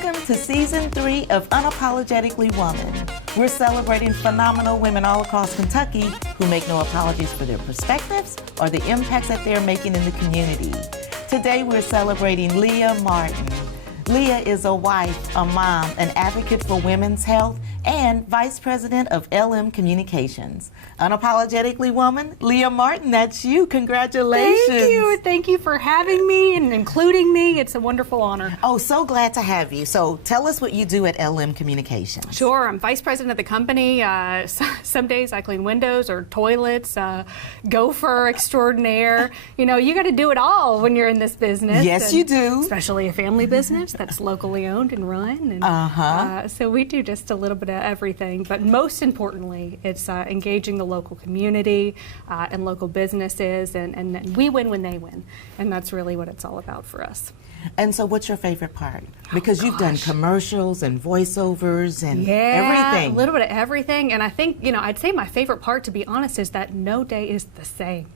Welcome to Season 3 of Unapologetically Woman. We're celebrating phenomenal women all across Kentucky who make no apologies for their perspectives or the impacts that they're making in the community. Today we're celebrating Leah Martin. Leah is a wife, a mom, an advocate for women's health, and Vice President of LM Communications. Unapologetically Woman, Leah Martin, that's you. Congratulations. Thank you. Thank you for having me and including me. It's a wonderful honor. Oh, so glad to have you. So tell us what you do at LM Communications. Sure. I'm Vice President of the company. Some days I clean windows or toilets, gopher extraordinaire. You know, you got to do it all when you're in this business. Yes, you do. Especially a family business that's locally owned and run. And, so we do just a little bit of everything, but most importantly, it's engaging the local community and local businesses, and we win when they win, and that's really what it's all about for us. And so what's your favorite part? Because you've done commercials and voiceovers and everything. A little bit of everything, and I think, you know, I'd say my favorite part, to be honest, is that no day is the same.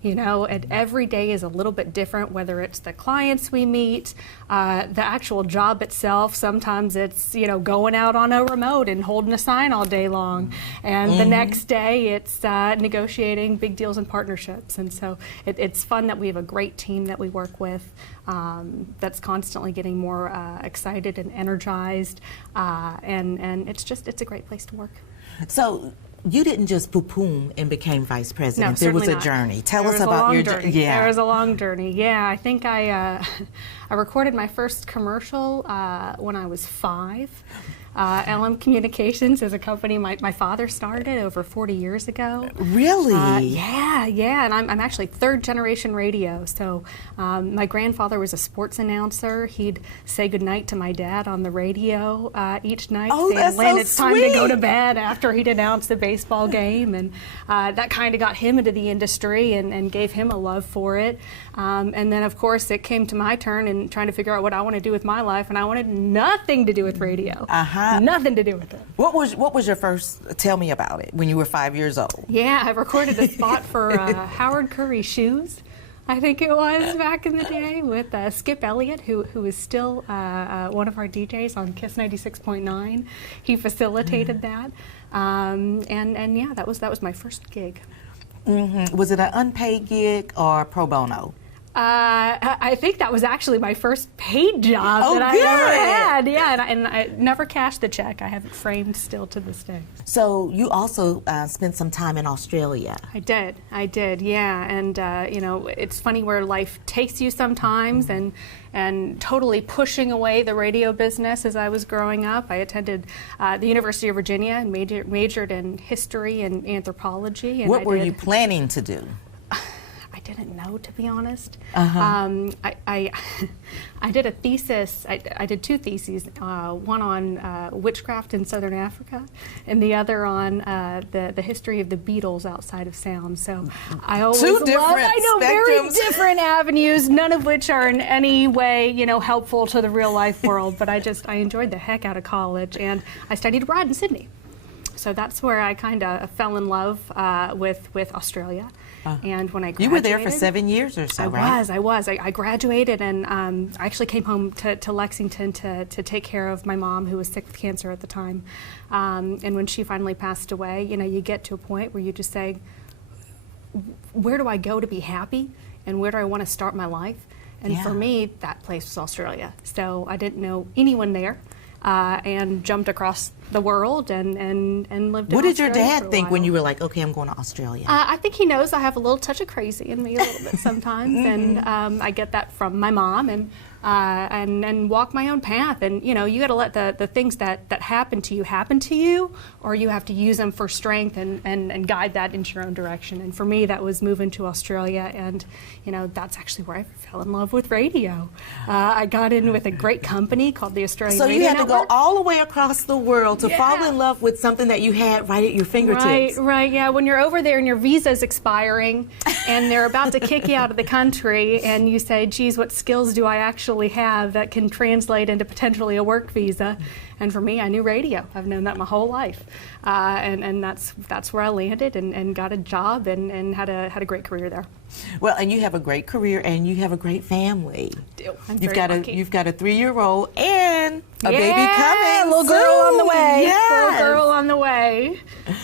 You know, and every day is a little bit different, whether it's the clients we meet, the actual job itself. Sometimes it's, you know, going out on a remote and holding a sign all day long. And the next day it's negotiating big deals and partnerships. And so it's fun that we have a great team that we work with that's constantly getting more excited and energized. And it's a great place to work. So you didn't just boom and became vice president. No, there was a not. journey. Tell us about your journey. Yeah. There was a long journey. Yeah, I think I recorded my first commercial when I was 5. LM Communications is a company my father started over 40 years ago. Really? Yeah, and I'm actually third generation radio. So my grandfather was a sports announcer. He'd say goodnight to my dad on the radio each night. Oh, saying, that's Lynn, so it's time sweet. to go to bed after he'd announced the baseball game. And that kind of got him into the industry and gave him a love for it. And then, of course, it came to my turn and trying to figure out what I want to do with my life. And I wanted nothing to do with radio. Nothing to do with it. What was your first, tell me about it, when you were 5 years old? Yeah, I recorded a spot for Howard Curry Shoes, I think it was, back in the day, with Skip Elliott, who is still one of our DJs on Kiss 96.9. He facilitated that. And yeah, that was my first gig. Was it an unpaid gig or pro bono? I think that was actually my first paid job that I ever had. Yeah, and I never cashed the check. I have it framed still to this day. So you also spent some time in Australia. I did, yeah. And you know, it's funny where life takes you sometimes, and totally pushing away the radio business as I was growing up. I attended the University of Virginia and majored in history and anthropology. And what were you planning to do? I didn't know, to be honest. I did a thesis. I did 2 theses. One on witchcraft in Southern Africa, and the other on the history of the Beatles outside of sound. So I always very different avenues, none of which are in any way, you know, helpful to the real life world. But I enjoyed the heck out of college, and I studied abroad in Sydney. So that's where I kind of fell in love with Australia. And when I graduated, you were there for 7 years or so, right? I was. I graduated, and I actually came home to Lexington to take care of my mom, who was sick with cancer at the time. And when she finally passed away, you know, you get to a point where you just say, where do I go to be happy, and where do I want to start my life? And for me, that place was Australia. So I didn't know anyone there. And jumped across the world and lived in Australia. What did your dad think when you were like, okay, I'm going to Australia? I think he knows I have a little touch of crazy in me a little bit sometimes, and I get that from my mom, and walk my own path. And you know, you got to let the things that happen to you, or you have to use them for strength and guide that into your own direction. And for me, that was moving to Australia, and you know, that's actually where I fell in love with radio. I got in with a great company called the Australian Radio Network. So you had Network. to go all the way across the world to fall in love with something that you had right at your fingertips. Right, yeah. When you're over there and your visa's expiring and they're about to kick you out of the country, and you say, geez, what skills do I actually have that can translate into potentially a work visa? And for me, I knew radio. I've known that my whole life. And that's where I landed and got a job and had a great career there. Well, and you have a great career and you have a great family. I'm You've very got lucky. you've got a 3-year-old and a baby coming. Little girl on the way. Yes. Little girl on the way.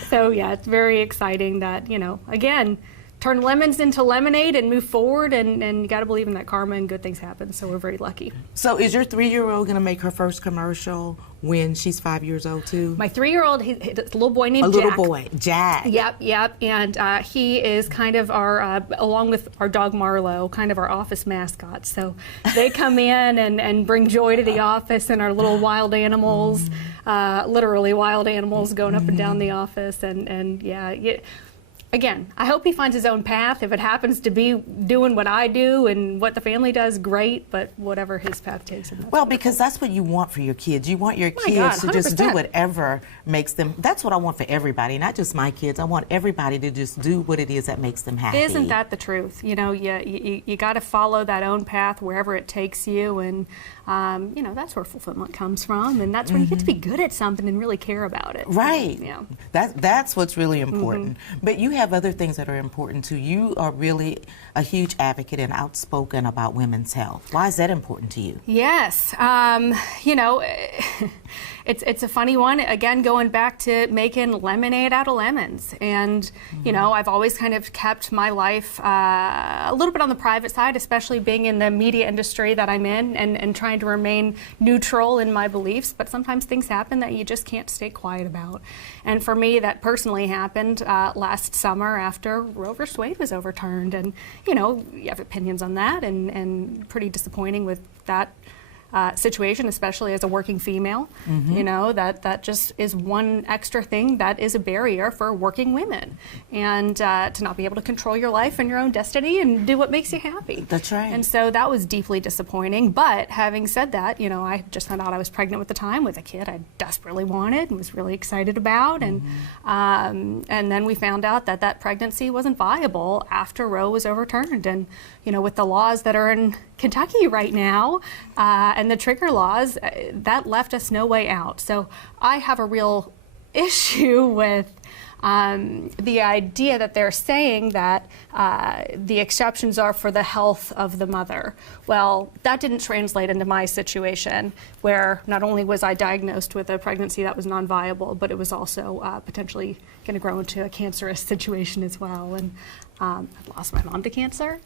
So yeah, it's very exciting that, again, turn lemons into lemonade and move forward, and you got to believe in that karma and good things happen. So we're very lucky. So is your 3-year-old going to make her first commercial when she's 5 years old too? My 3-year-old, he's a little boy named Jack. Jack. A little boy, Jack. Yep. And he is kind of our, along with our dog Marlo, kind of our office mascot. So they come in and bring joy to the office, and our little wild animals, literally wild animals going up and down the office. And again, I hope he finds his own path. If it happens to be doing what I do and what the family does, great, but whatever his path takes him. Well, because that's what you want for your kids. You want your kids God, to just do 100%. whatever makes them. That's what I want for everybody, not just my kids. I want everybody to just do what it is that makes them happy. Isn't that the truth? You got to follow that own path wherever it takes you, and that's where fulfillment comes from, and that's where you get to be good at something and really care about it. Right. Yeah. That's what's really important. But you have other things that are important too. You are really a huge advocate and outspoken about women's health. Why is that important to you? Yes. It's a funny one. Again, going back to making lemonade out of lemons. And, I've always kind of kept my life a little bit on the private side, especially being in the media industry that I'm in, and trying to remain neutral in my beliefs. But sometimes things happen that you just can't stay quiet about. And for me, that personally happened last summer after Roe v. Wade was overturned. And, you have opinions on that, and pretty disappointing with that situation, especially as a working female. That just is one extra thing that is a barrier for working women, and to not be able to control your life and your own destiny and do what makes you happy. That's right. And so that was deeply disappointing. But having said that, I just found out I was pregnant at the time with a kid I desperately wanted and was really excited about, and then we found out that pregnancy wasn't viable after Roe was overturned. And with the laws that are in Kentucky right now, and the trigger laws, that left us no way out. So I have a real issue with the idea that they're saying that the exceptions are for the health of the mother. Well, that didn't translate into my situation, where not only was I diagnosed with a pregnancy that was non-viable, but it was also potentially going to grow into a cancerous situation as well. And I lost my mom to cancer.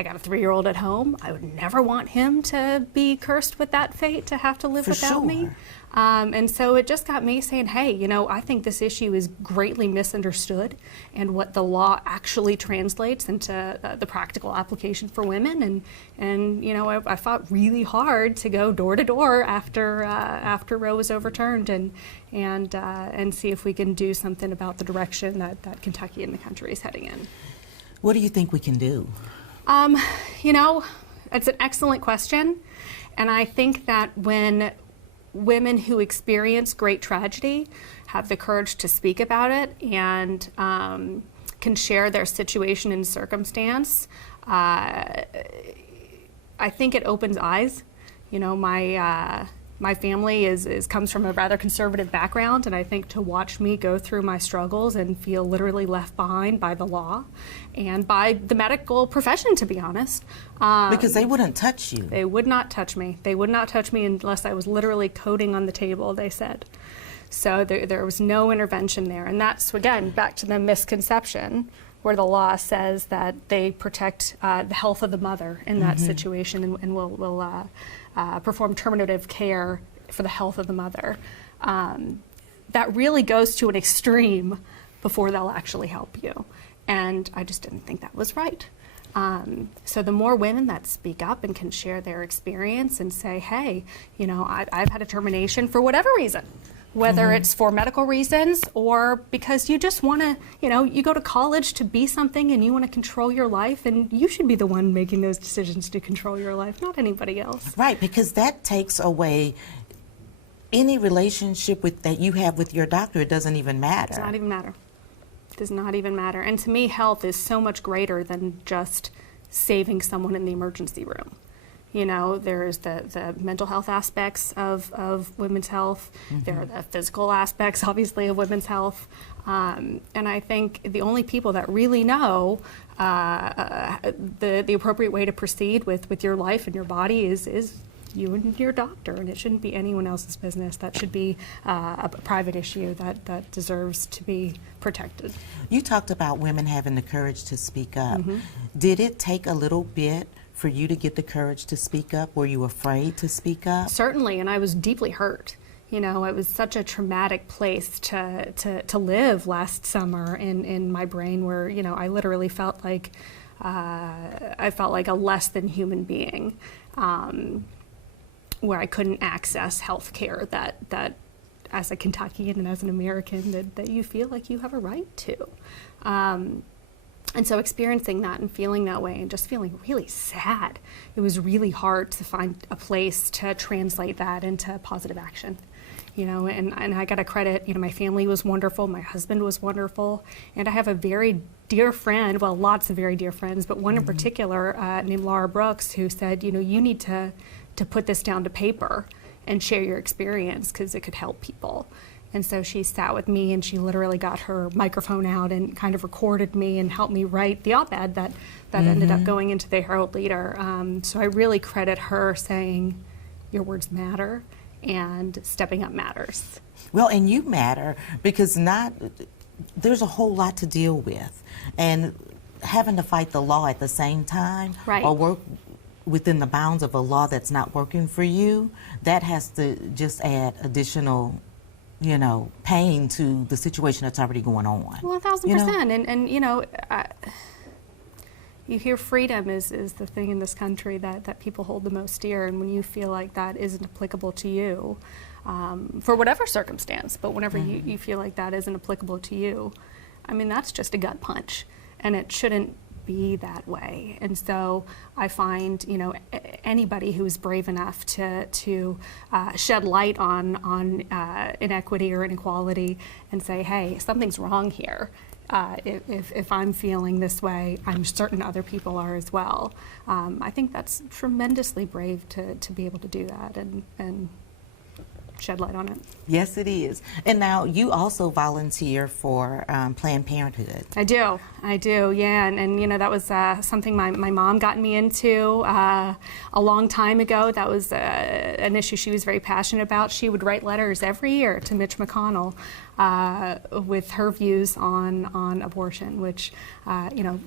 I got a 3-year-old at home. I would never want him to be cursed with that fate, to have to live without me. And so it just got me saying, hey, I think this issue is greatly misunderstood, and what the law actually translates into the practical application for women. And I fought really hard to go door to door after Roe was overturned, and see if we can do something about the direction that Kentucky and the country is heading in. What do you think we can do? It's an excellent question. And I think that when women who experience great tragedy have the courage to speak about it and can share their situation and circumstance, I think it opens eyes. My family comes from a rather conservative background, and I think to watch me go through my struggles and feel literally left behind by the law and by the medical profession, to be honest. Because they wouldn't touch you. They would not touch me. They would not touch me unless I was literally coding on the table, they said. So there was no intervention there. And that's, again, back to the misconception, where the law says that they protect the health of the mother in that situation, and will perform terminative care for the health of the mother. That really goes to an extreme before they'll actually help you. And I just didn't think that was right. So the more women that speak up and can share their experience and say, hey, I've had a termination for whatever reason, whether it's for medical reasons or because you just want to, you go to college to be something and you want to control your life, and you should be the one making those decisions to control your life, not anybody else. Right, because that takes away any relationship that you have with your doctor. It doesn't even matter. It does not even matter. It does not even matter. And to me, health is so much greater than just saving someone in the emergency room. You know, there's the mental health aspects of women's health. There are the physical aspects, obviously, of women's health. And I think the only people that really know the appropriate way to proceed with your life and your body is you and your doctor, and it shouldn't be anyone else's business. That should be a private issue that deserves to be protected. You talked about women having the courage to speak up. Did it take a little bit for you to get the courage to speak up? Were you afraid to speak up? Certainly, and I was deeply hurt. You know, it was such a traumatic place to live last summer in my brain, where, you know, I literally felt like I felt like a less than human being, where I couldn't access health care that as a Kentuckian and as an American that you feel like you have a right to. And so experiencing that and feeling that way and just feeling really sad, it was really hard to find a place to translate that into positive action. You know, and I got to credit, you know, my family was wonderful, my husband was wonderful, and I have a very dear friend, well, lots of very dear friends, but one in particular named Laura Brooks, who said, you know, you need to put this down to paper and share your experience because it could help people. And so she sat with me and she literally got her microphone out and kind of recorded me and helped me write the op-ed that ended up going into the Herald Leader. So I really credit her saying, your words matter and stepping up matters. Well, and you matter because there's a whole lot to deal with. And having to fight the law at the same time, right, or work within the bounds of a law that's not working for you, that has to just add additional, you know, pain to the situation that's already going on. Well, 1,000%. And you know, you hear freedom is the thing in this country that people hold the most dear, and when you feel like that isn't applicable to you, for whatever circumstance, but whenever you feel like that isn't applicable to you, I mean, that's just a gut punch, and it shouldn't be that way. And so I find, you know, anybody who's brave enough to shed light on inequity or inequality and say, hey, something's wrong here. If I'm feeling this way, I'm certain other people are as well. I think that's tremendously brave to be able to do that and shed light on it. Yes, it is. And now you also volunteer for Planned Parenthood. I do, yeah. And you know, that was something my mom got me into a long time ago. That was an issue she was very passionate about. She would write letters every year to Mitch McConnell with her views on abortion, which, you know,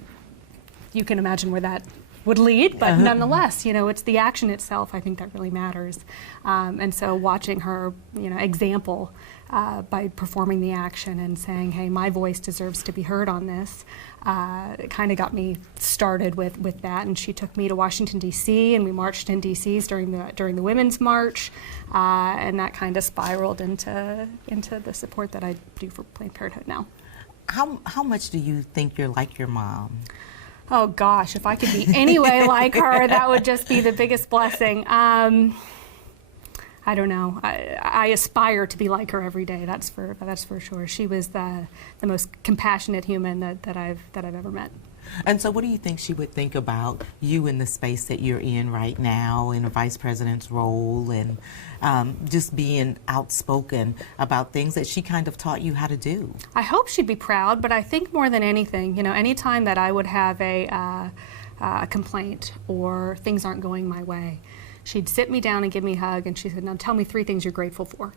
you can imagine where that would lead, but nonetheless, you know, it's the action itself, I think, that really matters. And so watching her, you know, example by performing the action and saying, hey, my voice deserves to be heard on this, it kind of got me started with that. And she took me to Washington, D.C., and we marched in D.C. during the Women's March, and that kind of spiraled into the support that I do for Planned Parenthood now. How much do you think you're like your mom? Oh gosh, if I could be any way like her, that would just be the biggest blessing. I don't know. I aspire to be like her every day. That's for sure. She was the most compassionate human that I've ever met. And so what do you think she would think about you in the space that you're in right now, in a vice president's role, and just being outspoken about things that she kind of taught you how to do? I hope she'd be proud, but I think more than anything, you know, anytime that I would have a complaint or things aren't going my way, she'd sit me down and give me a hug, and she said, now tell me 3 things you're grateful for.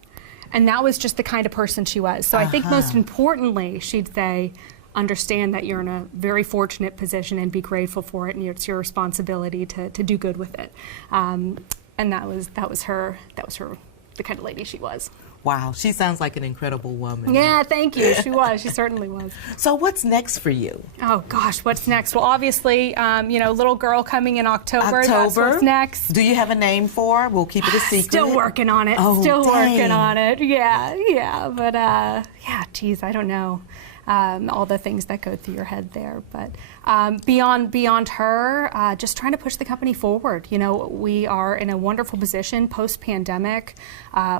And that was just the kind of person she was. So I think most importantly, she'd say, understand that you're in a very fortunate position and be grateful for it, and it's your responsibility to do good with it. And that was her, the kind of lady she was. Wow, she sounds like an incredible woman. Yeah, thank you. She was. She certainly was. So what's next for you? Oh gosh, what's next? Well, obviously, you know, little girl coming in October. That's what's next. Do you have a name for her? We'll keep it a secret. Still working on it. Oh, Still working on it. Yeah. But yeah, geez, I don't know. all the things that go through your head there. But beyond her, just trying to push the company forward. You know, we are in a wonderful position post-pandemic.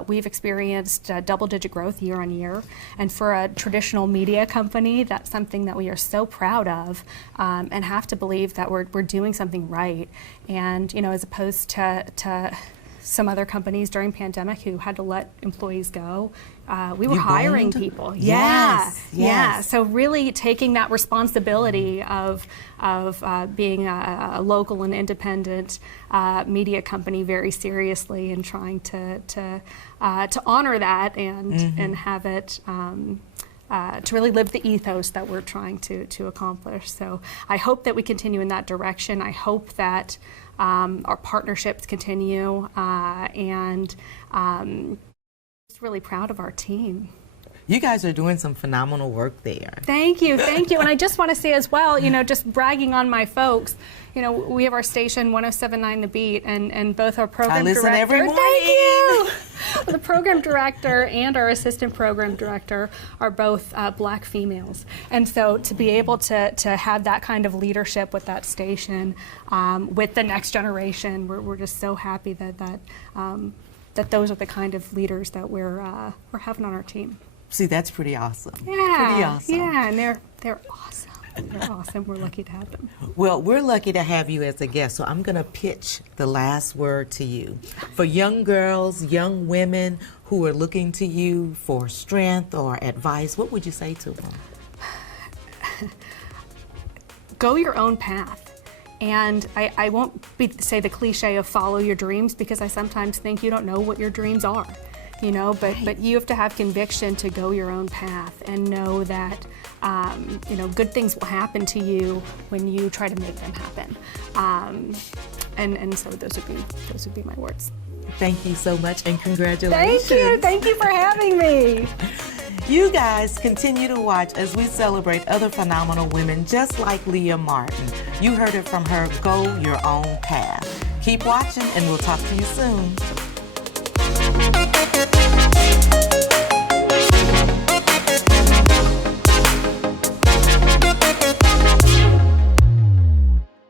We've experienced double-digit growth year on year, and for a traditional media company, that's something that we are so proud of, and have to believe that we're doing something right. And you know, as opposed to some other companies during pandemic who had to let employees go, we were hiring people. Yeah. So really taking that responsibility of being a local and independent media company very seriously, and trying to honor that and have it. To really live the ethos that we're trying to accomplish. So I hope that we continue in that direction. I hope that our partnerships continue, and just really proud of our team. You guys are doing some phenomenal work there. Thank you. And I just want to say as well, you know, just bragging on my folks, you know, we have our station 107.9 The Beat, and both our program director. I listen every morning. Thank you. The program director and our assistant program director are both black females, and so to be able to have that kind of leadership with that station, with the next generation, we're just so happy that those are the kind of leaders that we're having on our team. See, that's pretty awesome. Yeah, pretty awesome. Yeah, and they're awesome. They're awesome. We're lucky to have them. Well, we're lucky to have you as a guest, so I'm going to pitch the last word to you. For young girls, young women who are looking to you for strength or advice, what would you say to them? Go your own path. And I won't say the cliche of follow your dreams, because I sometimes think you don't know what your dreams are. You know, but you have to have conviction to go your own path, and know that you know, good things will happen to you when you try to make them happen. And so those would be my words. Thank you so much, and congratulations. Thank you for having me. You guys continue to watch as we celebrate other phenomenal women just like Leah Martin. You heard it from her. Go your own path. Keep watching, and we'll talk to you soon.